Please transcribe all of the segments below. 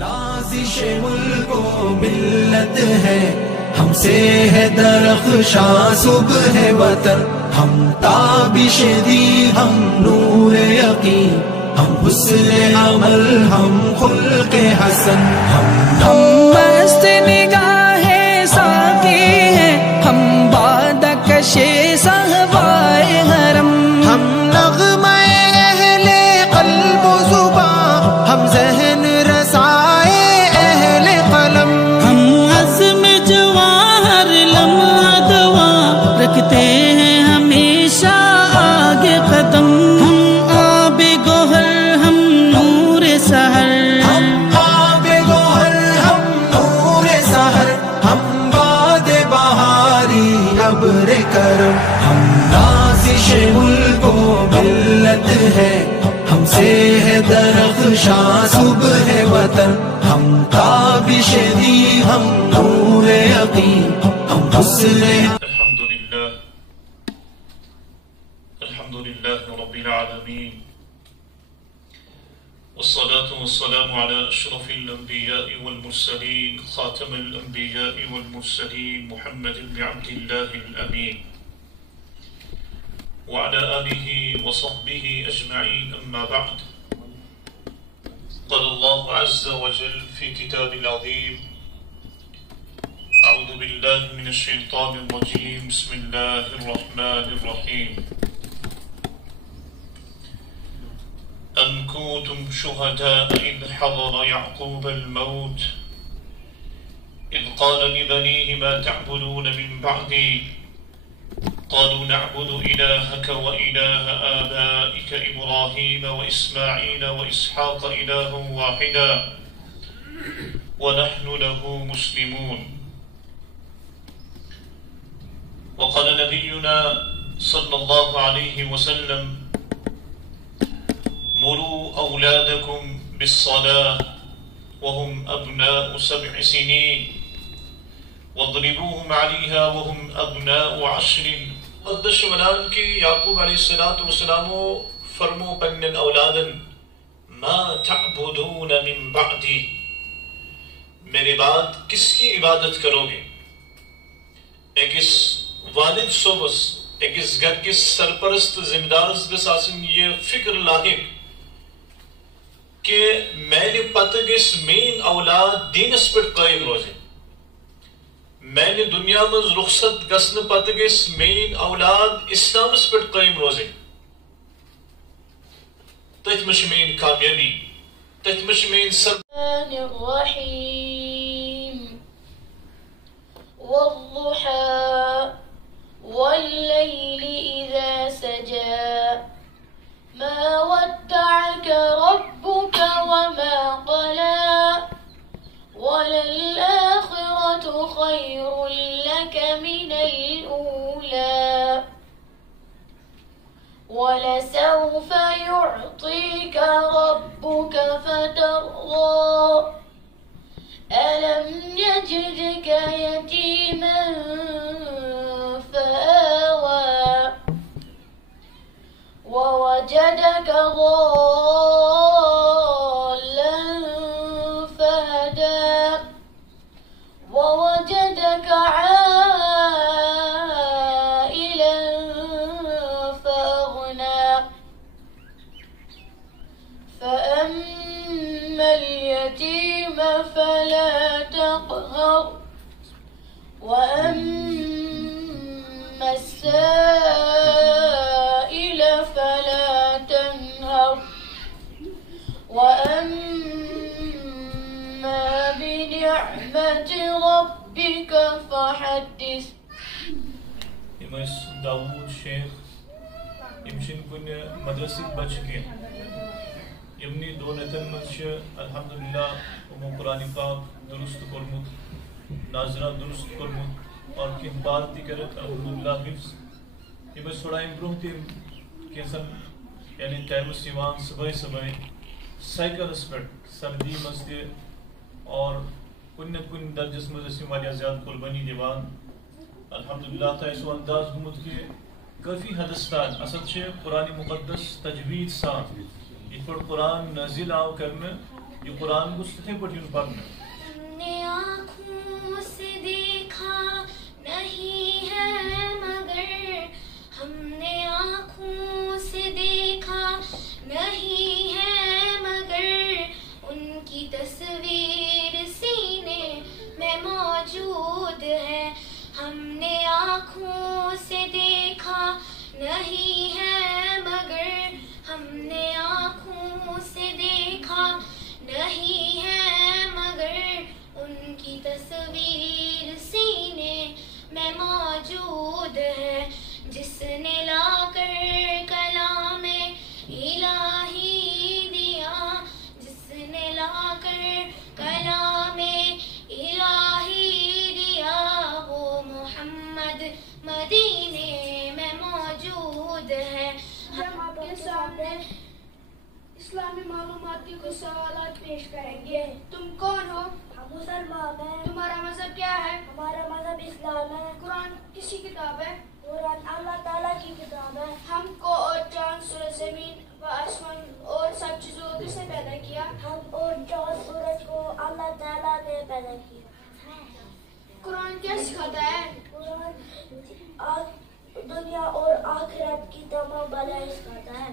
نازش ملک و ملت ہے، ہم سے ہے درخشاں صبح وطن، ہم تابش دی، ہم نور یقین، ہم حسن عمل، ہم خلق حسن، ہم مست نگاہ ساقی ہیں، ہم بادکش صحبائے حرم، ہم نغمہ اہل قلب و زبان، ہم ذہن رسائے اہل قلم، ہم عزم جواہر لمحہ دوا رکھتے ہیں ہمیشہ آگے قدم، ہم آب گوہر، ہم نور سحر، ہم آب گوہر، ہم نور سحر، ہم باد بہاری ابر کرم، ہم نازش ملک و ملت ہے، ہم سے ہے درخشاں صبح وطن، ہم تابش دی، ہم نور یقین، ہم حسن الحمد لله رب العالمين، والصلاة والسلام على أشرف الأنبياء والمرسلين، خاتم الأنبياء والمرسلين، محمد بن عبد الله الأمين، وعلى آله وصحبه أجمعين، أما بعد. قال الله عز وجل في كتاب العظيم: أعوذ بالله من الشيطان الرجيم، بسم الله الرحمن الرحيم. أم كنتم شهداء إذ حضر يعقوب الموت إذ قال لبنيه ما تعبدون من بعدي قالوا نعبد إلهك وإله آبائك إبراهيم وإسماعيل وإسحاق إلها واحدا ونحن له مسلمون. وقال نبينا صلى الله عليه وسلم: مروا أولادكم بالصلاة وهم أبناء 7 سنين واضربوهم عليها وهم أبناء 10. قدش ونان کی یعقوب علیہ السلام فرمو پنن اولادن ما تعبدون من بعدی، میرے بعد کس کی عبادت کرو گے؟ ایکس والد صوبس ایکس گھر کس سرپرست ذمہ دار گس آسن یہ فکر لاحق کہ میں نے پتہ گس مین اولاد دینس پر قائم روزے، میں نے دنیا میں رخصت گسن پتہ گس مین اولاد اسلامس پر قائم روزے، تت مش مین کامیابی، تت مش مین الرحيم والضحى والليل إذا سجى ما ودعك ربك وما قلى وللآخرة خير لك من الأولى ولسوف يعطيك ربك فترضى ألم يجدك يتيما فآوى ووجدك ضالا فهدى ووجدك عائلا فأغنى فأما اليتيم فلا تقهر وأما السائل فلا تنهر وأما بنعمة ربك فحدث. امس داود شیخ امشن کن مدرسہ بچ کے یمنی دونتن مز الحمدللہ امو قرآن پاک درست کورمت، ناظرہ درست کورمت اور کی بات تی کرت الحمدللہ حفظ. یہ تھوڑا برہ تم کینسن یعنی ٹائمس یوان صبح سائیکلس پہ سردی مز تہ اور کن درجس مز زیادہ قربانی دیوان. الحمدللہ تہ سو انداز گمت کہ کافی حدس تان اصل قرآن مقدس تجوید سان یہ قرآن نازل آو کرنے یہ قرآن گوس تتھے پٹھ یون پڑھنا. ہم نے آنکھوں سے دیکھا نہیں ہے مگر ہم نے آنکھوں سے دیکھا نہیں ہے مگر ان کی تصویر سینے میں موجود ہے. ہم نے آنکھوں سے دیکھا نہیں ہے مگر ہم نے آنکھوں سے دیکھا نہیں ہے مگر ان کی تصویر سینے میں موجود ہے. جس نے لا کر کلام الہی دیا, جس نے لا کر کلام الہی دیا, وہ محمد مدینے میں موجود ہے. ہم آپ کے سامنے اسلامی معلومات کے کچھ سوالات پیش کریں گے. تم کون ہو؟ ہم مسلمان ہیں. تمہارا مذہب کیا ہے؟ ہمارا مذہب اسلام ہے. قرآن کس کی کتاب ہے؟ قرآن اللہ تعالیٰ کی کتاب ہے. ہم کو اور چاند سورج زمین و آسمان اور سب چیزوں کو کس نے پیدا کیا؟ ہم اور چاند سورج کو اللہ تعالیٰ نے پیدا کیا. قرآن کیا سکھاتا ہے؟ قرآن دنیا اور آخرت کی تمام بلائیں سکھاتا ہے.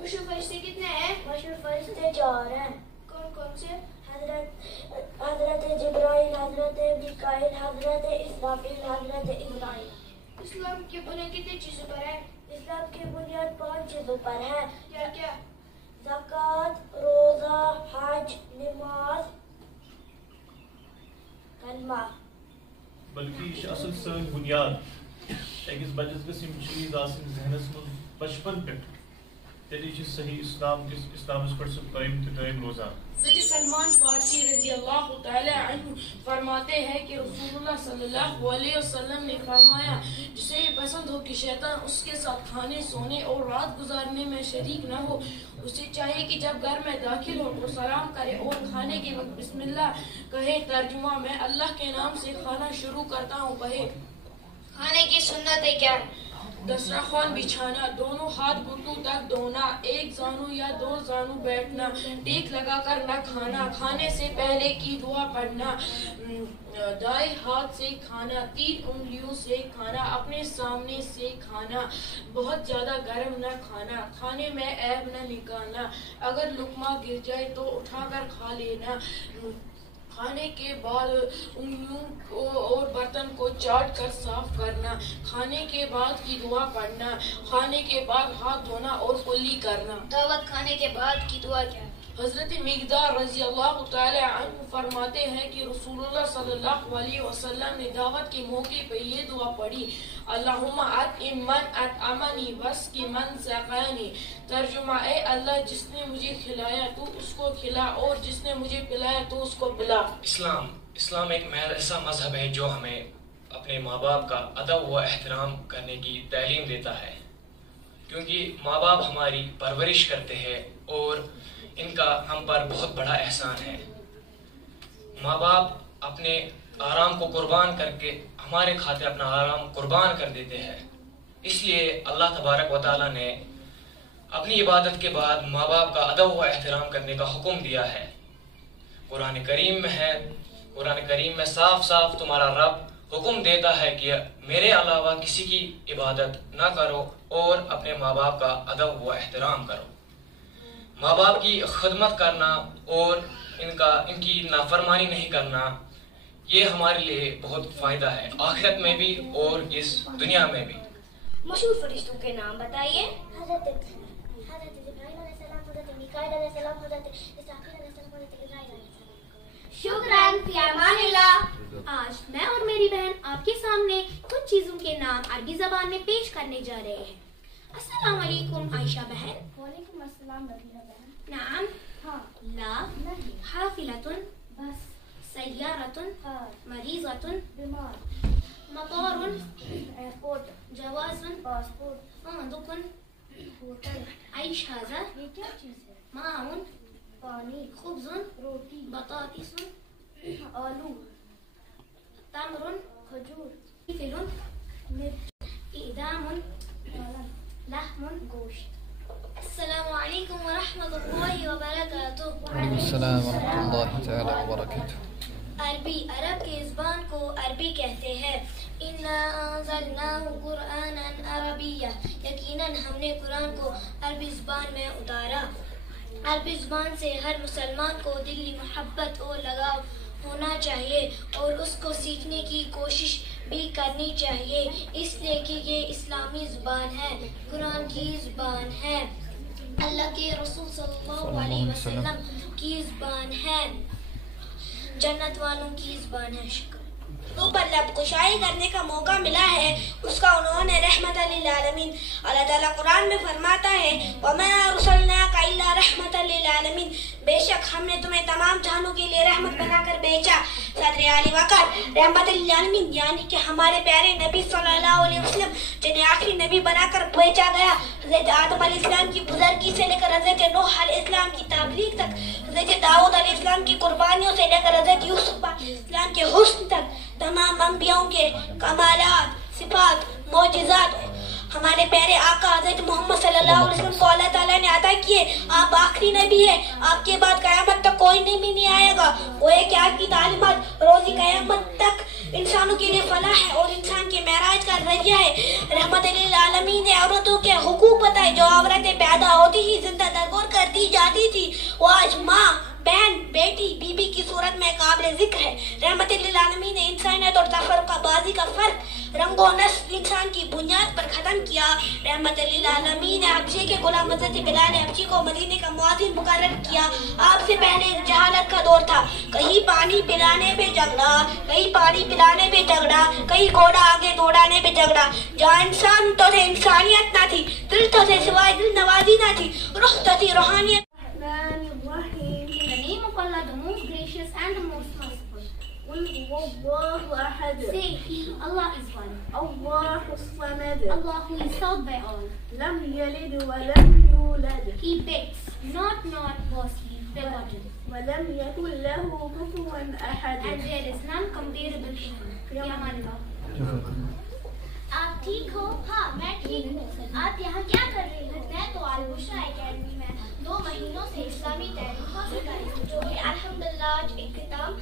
مشہور فرشتے کتنے ہیں؟ مشہور فرشتے 4 ہیں. کون کون سے؟ حضرت جبرائیل, حضرت میکائیل, حضرت اسرافیل, حضرت اسرائیل. اسلام کی بنیاد کتنی چیزوں پر ہے؟ اسلام کی بنیاد 5 چیزوں پر ہے. کیا کیا؟ زکوٰۃ, روزہ, حج, نماز, کلمہ. بلکہ یہ اصل سن بنیاد اکس بچس گھس یم چیز آسن ذہنس من بچپن پہ تیلی صحیح اسلام کس اسلامس پہ سہ قائم تو دائم روزان. حضرت سلمان فارسی رضی اللہ تعالی عنہ فرماتے ہیں کہ رسول اللہ صلی اللہ علیہ وسلم نے فرمایا, جسے یہ پسند ہو کہ شیطان اس کے ساتھ کھانے, سونے اور رات گزارنے میں شریک نہ ہو, اسے چاہیے کہ جب گھر میں داخل ہو تو سلام کرے اور کھانے کے وقت بسم اللہ کہے. ترجمہ: میں اللہ کے نام سے کھانا شروع کرتا ہوں کہے. کھانے کی سنتیں کیا؟ دسترخوان بچھانا, دونوں ہاتھ گھٹنوں تک دھونا, ایک زانو یا 2 زانو بیٹھنا, ٹیک لگا کر نہ کھانا, کھانے سے پہلے کی دعا پڑھنا, دائیں ہاتھ سے کھانا, 3 انگلیوں سے کھانا, اپنے سامنے سے کھانا, بہت زیادہ گرم نہ کھانا, کھانے میں عیب نہ نکالنا, اگر لقمہ گر جائے تو اٹھا کر کھا لینا, کھانے کے بعد انگلیوں کو اور برتن کو چاٹ کر صاف کرنا, کھانے کے بعد کی دعا پڑھنا, کھانے کے بعد ہاتھ دھونا اور کلی کرنا. دعوت کھانے کے بعد کی دعا کیا ہے؟ حضرت مقدار رضی اللہ تعالی عنہ فرماتے ہیں کہ رسول اللہ صلی اللہ علیہ وسلم نے دعوت کے موقع پہ یہ دعا پڑھی: اللہم اطعم من اطعمنی واسقِ من سقانی. ترجمہ: اے اللہ, جس نے مجھے کھلایا تو اس کو کھلا, اور جس نے مجھے پلایا تو اس کو پلا. اسلام ایک محض ایسا مذہب ہے جو ہمیں اپنے ماں باپ کا ادب و احترام کرنے کی تعلیم دیتا ہے, کیونکہ ماں باپ ہماری پرورش کرتے ہیں اور ان کا ہم پر بہت بڑا احسان ہے. ماں باپ اپنے آرام کو قربان کر کے ہمارے خاطر اپنا آرام قربان کر دیتے ہیں. اس لیے اللہ تبارک و تعالیٰ نے اپنی عبادت کے بعد ماں باپ کا ادب و احترام کرنے کا حکم دیا ہے. قرآن کریم میں صاف صاف تمہارا رب حکم دیتا ہے کہ میرے علاوہ کسی کی عبادت نہ کرو اور اپنے ماں باپ کا ادب و احترام کرو. ماں باپ کی خدمت کرنا اور ان کی نافرمانی نہیں کرنا, یہ ہمارے لیے بہت فائدہ ہے, آخرت میں بھی اور اس دنیا میں بھی. مشہور فرشتوں کے نام بتائیے. حضرت جبرائیل علیہ السلام, حضرت میکائیل علیہ السلام, حضرت اسرافیل علیہ السلام, حضرت اسرائیل علیہ السلام. شکراً, فی امان اللہ. آج میں اور میری بہن آپ کے سامنے کچھ چیزوں کے نام عربی زبان میں پیش کرنے جا رہے ہیں. السلام علیکم عائشہ بہن. وعلیکم السلام ربیہ بہن. نعم. ہاں. لا. نہیں. حافلۃ. بس. سیارۃ. ہاں. مریضۃ. بیمار. مطار. ایئرپورٹ. جواز. پاسپورٹ. فندق. ہوٹل. عيش هذا. یہ کیا چیز ہے؟ ماء. پانی. خبز. روٹی. بطاطس. آلو. تمر. کھجور. فلفل. مرچ. إعدام. پالن. لحم. گوشت. السلام علیکم ورحمۃ اللہ وبرکاتہ. وعلیکم السلام ورحمۃ اللہ تعالی وبرکاتہ. عربی، عرب کی زبان کو عربی کہتے ہیں. اِنَّا أَنزَلْنَاهُ قُرْآنًا عَرَبِيًّا، یقیناً ہم نے قرآن کو عربی زبان میں اتارا. عربی زبان سے ہر مسلمان کو دلی محبت اور لگاؤ ہونا چاہیے اور اس کو سیکھنے کی کوشش بھی کرنی چاہیے، اس لیے کہ یہ اسلامی زبان ہے، قرآن کی زبان ہے، اللہ کے رسول صلی اللہ علیہ وسلم کی زبان ہے، جنت والوں کی زبان ہے. شکر. پر لب کشائی کرنے کا موقع ملا ہے اس کا عنوان ہے رحمت للعالمین. اللہ تعالیٰ قرآن میں فرماتا ہے وَمَا أَرْسَلْنَاكَ إِلَّا رَحْمَةً لِلْعَالَمِينَ، بے شک ہم نے تمہیں تمام جہانوں کے لیے رحمت بنا کر بھیجا. صدر عالی وقت رحمت للعالمین یعنی کہ ہمارے پیارے نبی صلی اللہ علیہ وسلم جنہیں آخری نبی بنا کر بھیجا گیا. حضرت آدم علیہ السلام کی بزرگی سے لے کر حضرت نوح علیہ السلام کی تبلیغ تک، حضرت داؤد علیہ السلام کی قربانیوں سے لے کر حضرت یوسف علیہ السلام کے حسن تک، تمام انبیاؤں کے کمالات، صفات، معجزات ہمارے پیارے آقا حضرت محمد صلی اللہ علیہ وسلم کو اللہ تعالیٰ نے عطا کیے. آپ آخری نبی ہیں، آپ کے بعد قیامت تک کوئی نبی نہیں آئے گا. وہ ہے کہ آپ کی تعلیمات روزی قیامت تک انسانوں کے لیے فلاح ہے اور انسان کے معراج کا ذریعہ ہے. رحمت للعالمین نے عورتوں کے حقوق بتائے. جو عورتیں پیدا ہوتی ہی زندہ درگور کر دی جاتی تھی وہ آج ماں، بہن، بیٹی، بی بی کی صورت میں قابل ذکر ہے. رحمت للعالمین نے انسانیت اور تفرقہ بازی کا فرق، رنگ و نسل انسان کی بنیاد پر ختم کیا. رحمت للعالمین نے حبشے کے غلام حضرت بلال حبشی کو مدینے کا مؤذن مقرر کیا. آپ سے پہلے جہالت کا دور تھا، کہیں پانی پلانے پہ جھگڑا، کہیں پانی پلانے پہ جھگڑا، کہیں گھوڑا آگے دوڑانے پہ جھگڑا. جہاں انسان تو تھے انسانیت نہ تھی، دل تو تھے سوائے دل نوازی نہ تھی، روح تو تھی روحانیت. Allah, the most gracious and the most merciful. Say, Allah is one. Allah who is sought by all. He begs, not was he begotten. And there is none comparable to him. آپ ٹھیک ہو؟ ہاں میں ٹھیک ہوں. آپ یہاں کیا کر رہی ہو؟ میں تو البشرا اکیڈمی میں 2 مہینوں سے اسلامی تعلیم حاصل کر رہی ہوں جو کہ الحمدللہ آج اختتام.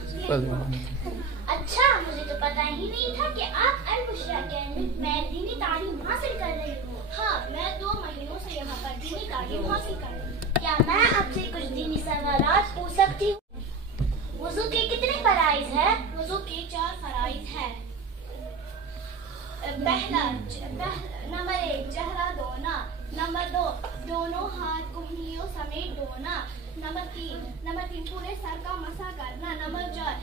اچھا، مجھے تو پتہ ہی نہیں تھا کہ آپ البشرا اکیڈمی میں دینی تعلیم حاصل کر رہی ہوں. ہاں میں 2 مہینوں سے یہاں پر دینی تعلیم حاصل کر رہی ہوں. کیا میں آپ سے کچھ دینی سوالات پوچھ سکتی ہوں؟ وضو کے کتنے فرائض ہیں؟ وضو کے 4 فرائض ہیں. پہلا نمبر 1 چہرہ دھونا. نمبر 2 دونوں ہاتھ کہنیوں سمیت دھونا. نمبر 3 پورے سر کا مسح کرنا. نمبر 4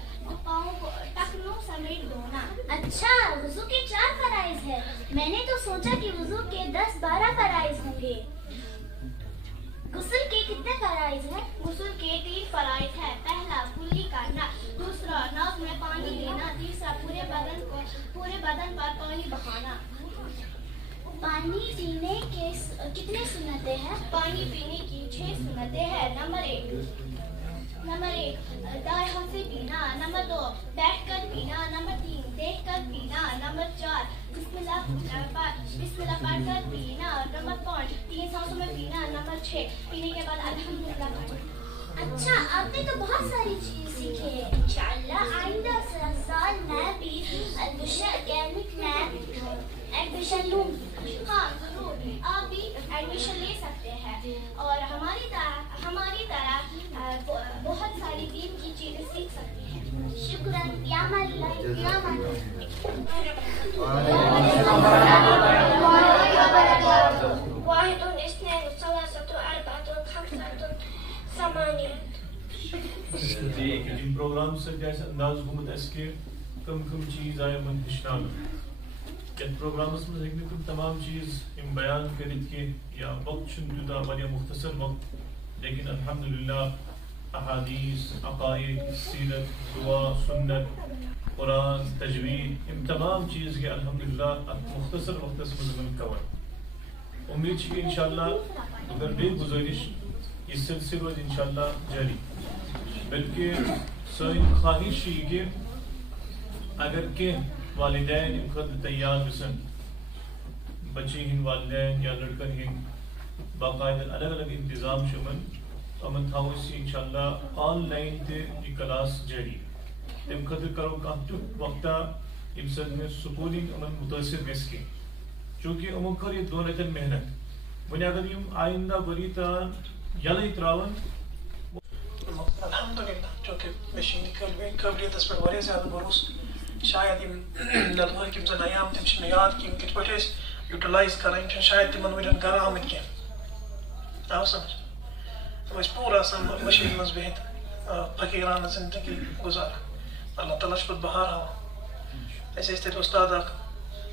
پاؤں کو ٹخنوں سمیت دھونا. اچھا، وضو کے 4 فرائض ہیں. میں نے تو سوچا کہ وضو کے 10-12 فرائض ہوں گے. غسل کے کتنے فرائض ہیں؟ غسل کے 3 فرائض ہیں. پہلا کلی کرنا، دوسرا ناک میں پانی لینا، تیسرا پورے بدن پر پانی بہانا. پانی پینے کے کتنے سنتیں ہیں؟ پانی پینے کی 6 سنتیں ہیں. نمبر 1 دائیں ہاتھ سے پینا. نمبر 2 بیٹھ کر پینا. نمبر 3 دیکھ کر پینا. نمبر 4 بسم اللہ پڑھ کر پینا. نمبر 5 3 سانسوں میں پینا. نمبر 6 پینے کے بعد الحمدللہ پڑھنا. اچھا، آپ نے تو بہت ساری چیز سیکھی ہے. انشاءاللہ آئندہ سال میں بھی البشرا اکیڈمک میں ایڈمیشن لوں گی. ہاں ضرور، آپ بھی ایڈمیشن لے سکتے ہیں اور ہماری طرح بہت ساری دین کی چیزیں سیکھ سکتے ہیں. شکراً. یا واحد اثنين ثلاثة أربعة خمسة ثمانية. جن پروگرام سے کیسے انداز گومت اس کے کم چیز آئے من ہشنام یت پروگرامس مز ہیکہ تم تمام چیز ہم بیان کرت کہ یا وقت چھن تیوتا واریاہ مختصر وقت، لیکن الحمدللہ احادیث، عقائد، سیرت، دعا، سنت، قرآن، تجوید، ہم تمام چیز کے الحمدللہ مختصر وقت مز من کور. امید ہے کہ انشاءاللہ اگر بے گزارش یہ سلسلہ روز انشاءاللہ جاری، بلکہ سن خواہش یہ کہ اگر کہ والدین خود تیار گسن بچے ہند والدین یا لڑکن ہند باقاعدہ الگ الگ انتظام امن تھو انشاءاللہ آن لائن تہ یہ کلاس جاری تم خاطر کرو کانٛہہ تیُتھ وقتہ یم سۭتۍ سکوٗلِنٛگ یِمن مُتٲثر گژھِ کینٛہہ چوٗنٛکہِ یِمو کٔر یہِ دۄن رٮ۪تن محنت وۄنۍ اگر یِم آیندہ ؤری ترٛاوان یلے ترٛاوان الحمدللہ چونکہ مشین قٲبلیتس پٮ۪ٹھ واریاہ زیادٕ بروسہٕ شاید یِم نَدوٕہٕکۍ یِم زن ایام تِم چھِ مےٚ یاد کہِ یِم کِتھ پٲٹھۍ ٲسۍ یوٗٹِلایز کران یِم چھِنہٕ شاید تِمن ؤرین گرٕ آمٕتۍ کینٛہہ آو سمجھ تِم ٲسۍ پوٗرٕ آسان مشیٖن منٛز بِہِتھ فقیٖرانہٕ زندگی گُزاران اللہ تعالیٰ چھُ پتہٕ بہار ہاوان اَسہِ ٲسۍ تَتہِ اُستاد اکھ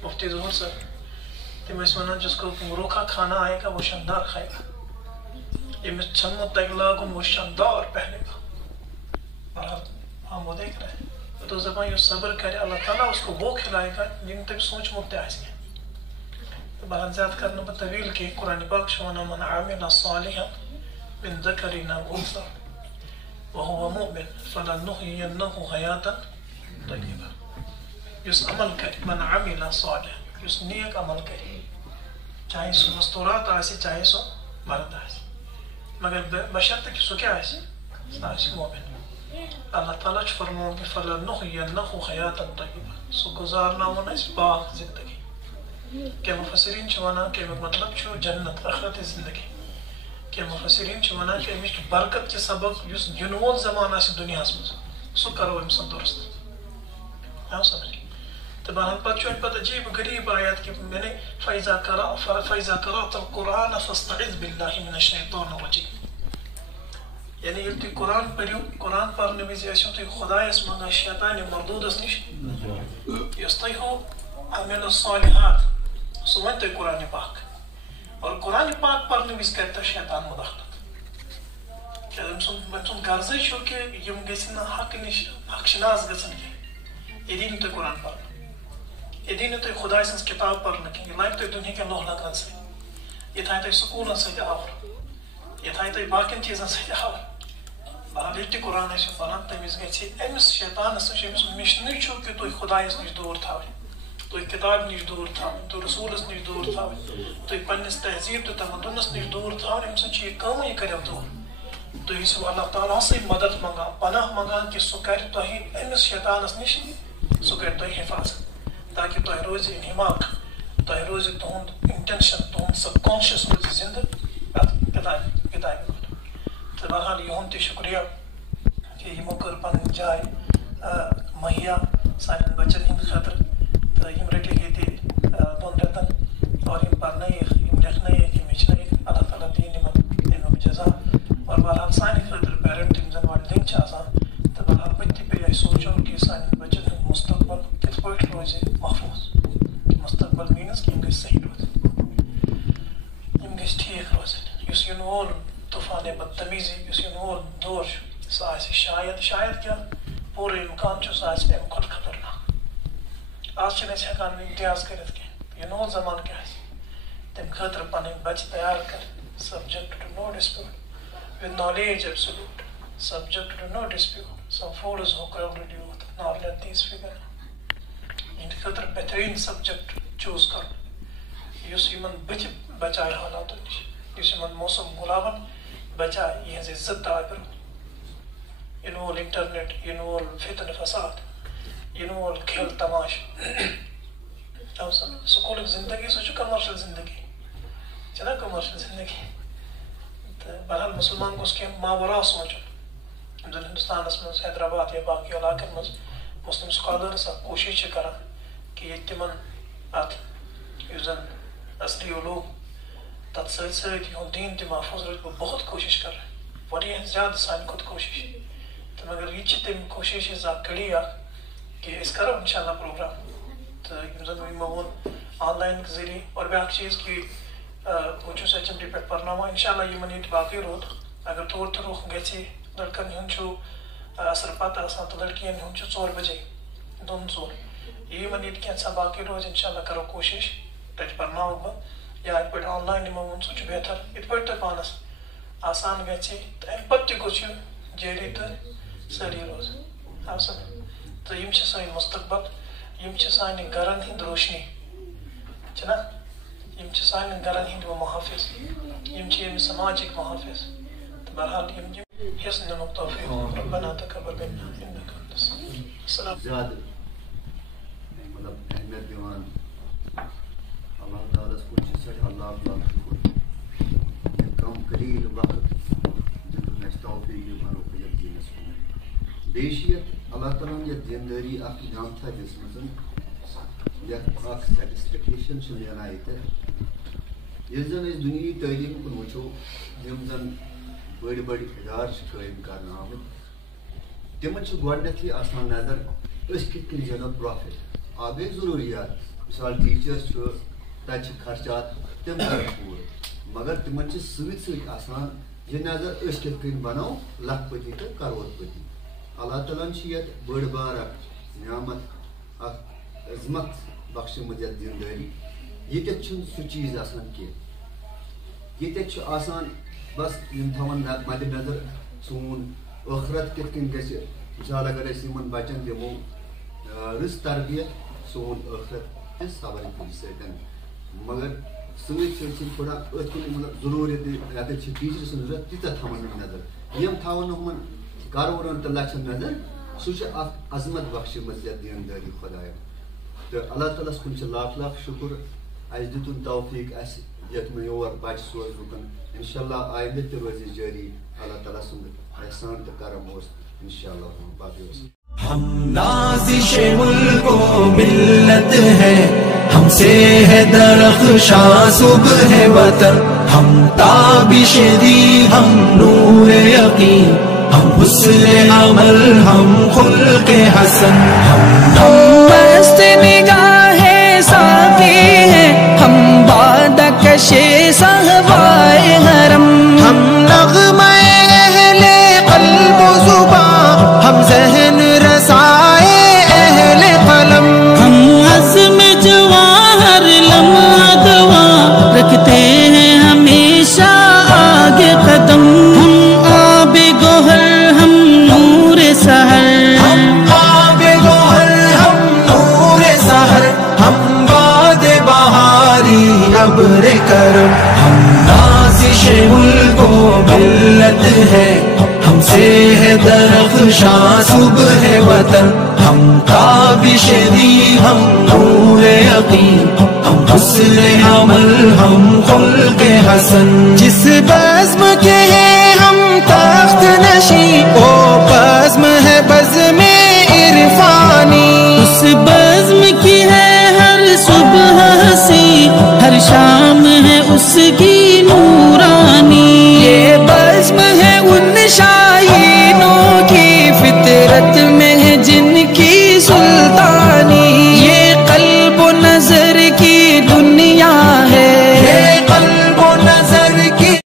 مفتی ظہور صٲب تِم ٲسۍ ونان جس کو روکھا کھانا آئے گا وہ شاندار کھائے گا ییٚمِس ژھنمُت تگہِ لاگُن وہ شاندار پہنے گا بہرحال ہم وہ دیکھ رہے ہیں تو زبان یُس صبر کرے اللہ تعالیٰ اس کو وہ کھلائے گا یِم تٔمۍ سوٗنٛچمُت تہِ آسہِ کینٛہہ بہرحال زیادٕ کرٕ نہٕ بہٕ طویٖل کینٛہہ قرآنِ پاک چھُ ونان من عمل صالحا من ذکر أو أنثى وهو مؤمن فلنحيينه حياة طيبة یُس عمل کرِ من عمل صالحا یُس نیک عمل کرِ چاہے سُہ مستورات آسہِ چاہے سُہ مرد آسہِ مگر بشرطِ کہ سُہ کیٛاہ آسہِ سُہ آسہِ مومن اللہ تعالیٰ چھُ فرماوان کہ فلنحيينه حياة طيبة سُہ گُزارناوُن اَسہِ پاک زندگی کینٛہہ مُفسریٖن چھِ ونان کہ امیُک مطلب چھُ جنت ٲخرتٕچ زندگی کینٛہہ مُفسریٖن چھِ ونان کہ امِچ برکت کہِ سبب یُس یِنہٕ وول زمانہٕ آسہِ دُنیاہس منٛز سُہ کرو أمۍ سُنٛد درست آو سمجھ تو بہرحال پتہٕ چھُ اَمہِ پتہٕ عجیٖب غریٖب آیات کہ یعنی فَإِذَا قَرَأْتَ الْقُرْآنَ فَاسْتَعِذْ بِاللَّهِ مِنَ الشَّيْطَانِ الرَّجِيمِ یعنی ییٚلہِ تُہۍ قرآن پٔرِو قرآن پرنہٕ وِزِ ٲسِو تُہۍ خۄدایس منٛگان شیطانِ مردوٗدس نِش یُس تۄہہِ ہُہ عمل الصالحات سُہ وَنہِ تۄہہِ قرآنِ پاک اور قرآنِ پاک پرنہٕ وِزِ کرِ تۄہہِ شیطان مُداخلت کیٛازِ أمۍ سُنٛد غرضے چھُ کہِ یِم گژھِ نہٕ حق نِش حق شناس گژھن کینٛہہ یہِ دی نہٕ تۄہہِ قرآن پرنہٕ یہِ دی نہٕ تۄہہِ خۄداے سٕنٛز کِتاب پرنہٕ کینٛہہ یہِ لاگہِ تۄہہِ دُنہِکٮ۪ن لوہ لنگرن سۭتۍ یہِ تھایہِ تۄہہِ سکوٗلن سۭتۍ آوُر یہِ تھایہِ تۄہہِ باقین چیٖزن سۭتۍ آوُر بہرحال ییٚلہِ تہِ قرآن ٲسِو پران تٔمِس گژھِ أمِس شیطانس نِش أمِس مِشنٕے چھُ کہِ تُہۍ خۄدایس نِش دوٗر تھاوٕنۍ تُہۍ کِتابہِ نِش دوٗر تھاوٕنۍ تُہۍ رسوٗلس نِش دوٗر تھاوٕنۍ تُہۍ پننِس تہذیٖب تہٕ تمدُنس نِش دوٗر تھاوٕنۍ أمۍ سٕنٛز چھِ یہِ کٲمٕے یہِ کٔرِو دوٗر تُہۍ ٲسِو اللہ تعالیٰ سٕے مدد منٛگان پناہ منٛگان کہِ سُہ کرِ تۄہہِ أمِس شیطانس نِش سُہ کرِ تۄہہِ حِفاظت تاکہِ تۄہہِ روزِ انحماق تۄہہِ روزِ تُہُنٛد اِنٹٮ۪نشن تُہُنٛد سب کانشیس روزِ زِنٛدٕ اتھ کِتابہِ تہٕ بہرحال یِہُنٛد تہِ شُکریہ کہِ یِمو کٔر پنٕنۍ جاے مہیا سانٮ۪ن بچن ہٕنٛدِ خٲطرٕ تہٕ یِم رٔٹِکھ ییٚتہِ دۄن رٮ۪تن اور یِم پرنٲیِکھ یِم لیکھنٲیِکھ یِم ہیٚچھنٲیِکھ اللہ تعالیٰ دِیِن یِمن تمیُک جزا اور بہرحال سانہِ خٲطرٕ پیرنٹ یِم زن والدین چھِ آسان تہٕ بہرحال بہٕ تہِ پیٚیہِ اَسہِ سونٛچُن کہِ سانٮ۪ن بچن ہُنٛد مستقبل کِتھ پٲٹھۍ روزِ محفوٗظ مستقبل میٖنٕز کہِ یِم گژھِ صحیح روزٕنۍ یِم گژھِ ٹھیٖک روزٕنۍ یُس یِنہٕ وول طوٗفانِ بدتمیٖزی یُس یِنہٕ وول دور چھُ سُہ آسہِ شاید کیٛاہ پوٗرٕ اِمکان چھُ سُہ آسہِ اَمہِ کھۄتہٕ خطرناک آز چھِنہٕ أسۍ ہٮ۪کان امتیاز کٔرِتھ کینٛہہ یِنہٕ وول زمانہٕ کیٛاہ آسہِ تَمہِ خٲطرٕ پنٕنۍ بچہِ تیار کرٕنۍ subject to no dispute with knowledge absolute, subject to no dispute. Some fools who crowded youth, nor let these figure. In خٲطرٕ بہتریٖن سبجکٹ چوٗز کرُن یُس یِمن بٕتھِ بچایہِ حالاتو نِش یُس یِمن موسم غُلابن بچایہِ یِہنٛز عزت تعبِر یِنہٕ وول انٹرنیٹ یِنہٕ وول فتنہٕ فساد یِنہٕ وول کھیل تماشہٕ سکوٗلٕچ زندگی سُہ چھُ کمرشل زندگی چھِنہ کمرشل زندگی تہٕ بہرحال مُسلمان گوٚژھ کینٛہہ ماورا سونٛچُن یِم زن ہندوستانس منٛز حیدرآباد یا باقٕے علاقن منٛز مُسلِم سکالٲرٕس اکھ کوٗشش چھِ کران کہِ ییٚتہِ تِمن اتھ یُس زن اصلی علوٗم تتھ سۭتۍ سۭتۍ یِہُنٛد دیٖن تہِ محفوٗظ روزِ بہٕ بہت کوٗشش کرٕ واریاہ زیادٕ سانہِ کھۄتہٕ کوٗشش تہٕ مگر یہِ چھِ تَمہِ کوٗشش ہٕنٛز اکھ کٔڑی اکھ کہِ أسۍ کرو انشاء اللہ پروگرام تہٕ یِم زن یِمو ووٚن آن لاین کہِ ذٔریعہٕ اور بیٛاکھ چیٖز کہِ بہٕ چھُس ایچ ایم ڈی پٮ۪ٹھ پرناوان انشاء اللہ یِمن ییٚتہِ باقٕے روٗد اگر تور تہِ رُخ گژھِ لڑکن ہُنٛد چھُ اثر پتہٕ آسان تہٕ لڑکِین ہُنٛد چھُ 4 بجے 2-4 یِمن ییٚتہِ کینٛژھا باقٕے روزِ انشاء اللہ کرو کوٗشش تتہِ پرناوو بہٕ یا یِتھ پٲٹھۍ آن لاین یِمو ووٚن سُہ چھُ بہتر یِتھ پٲٹھۍ تۄہہِ پانس آسان گژھِ تہٕ اَمہِ پتہٕ تہِ گوٚژھ یہِ جٲری تہٕ سٲری روزٕنۍ آو سمجھ تہٕ یِم چھِ سٲنۍ مستقبل یِم چھِ سانہِ گرن ہٕنٛدۍ روشنی چھِنہ یم چھ سانن گرن ہند محافظ یم چھ یم سماجک محافظ بہرحال یم حصہ نمک توفیق ربنا تقبل منا انك انت السلام زیادہ مطلب اہمیت دیوان اللہ تعالیٰ کن سٹھا اللہ شکر کم قلیل وقت دتن اس توفیق بنو یتھ دینس کن بیٚیہِ چھِ یتھ اللہ تعالیٰ ہن یتھ دیندٲری اکھ نعمتھا دِژمٕژ یتھ اکھ سیٹسفیکشن چھِ نیران ییٚتہِ ییٚلہِ زن أسۍ دُنیاہٕچ تعلیٖم کُن وٕچھو یِم زن بٔڑۍ بٔڑۍ ادارٕ چھِ قٲیِم کرنہٕ آمٕتۍ تِمن چھِ گۄڈنیٚتھٕے آسان نظر أسۍ کِتھ کٔنۍ زینو پرٛافِٹ گٔے ضروٗریات مِثال ٹیٖچٲرٕس چھُ تَتہِ چھِ خرچات تِم کرن پوٗرٕ مگر تِمن چھِ سۭتۍ سۭتۍ آسان یہِ نظر أسۍ کِتھ کٔنۍ بنو لکھ پٔتی تہٕ کرور پٔتی اللہ تعالیٰ ہن چھِ یتھ بٔڑ بار اکھ نعمت اکھ عظمت بخشمٕژ یتھ دیندٲری ییٚتٮ۪تھ چھُنہٕ سُہ چیٖز آسان کینٛہہ ییٚتٮ۪تھ چھُ آسان بس یِم تھاوان مدِ نظر سون ٲخرت کِتھ کٔنۍ گژھِ مِثال اگر أسۍ یِمن بچن دِمو رٕژ تربیت سون ٲخرت تہِ سورِ تمہِ سۭتۍ مگر سۭتۍ سۭتۍ چھِ تھوڑا أتھۍ کُن مطلب ضروٗریت یتٮ۪تھ چھِ ٹیٖچر سٕنٛز ضروٗرت تیٖژاہ تھاوان یِم نظر یِم تھاوان یِمن کرورن تہٕ لچھن نظر سُہ چھُ اکھ عظمت بخشمٕژ یتھ دیندٲری خۄداین تہٕ اللہ تعالیٰ ہس کُن چھِ لاکھ لاکھ شُکر اسہِ دِتُن توفیٖق اسہِ یتھ مےٚ یور بچہِ سوزنُکن انشاء اللہ آیندٕ تہِ روزِ جٲری اللہ تعالیٰ سُنٛد احسان تہٕ کرم اوس انشاء اللہ باقی اوس ہم نازش ملک و ملت ہے ہم سے ہے درخشاں صبح وطن ہم تابش دی ہم نور یقین ہم حسن عمل ہم خلق حسن ہم مست نگاہ ساقی ہیں ہم بادہ کشے صحبائے حرم ہم نغمہ اہل قلب و زبان ہم ذہن رسائے اہل قلم ہم عزم جواہر لمحہ دوا رکھتے ہیں ہمیشہ آگے قدم ہم آب گوہر ہم نور سحر ہم آب گوہر ہم نور سحر ہم باد بہاری ابر کرم ہم نازش ملک و ملت ہے ہم سے ہے درخشاں صبح وطن ہم تابش دی ہم نور یقین ہم حسن عمل ہم خلق حسن جس بزم کے ہیں ہم تخت نشیں وہ بزم ہے بزم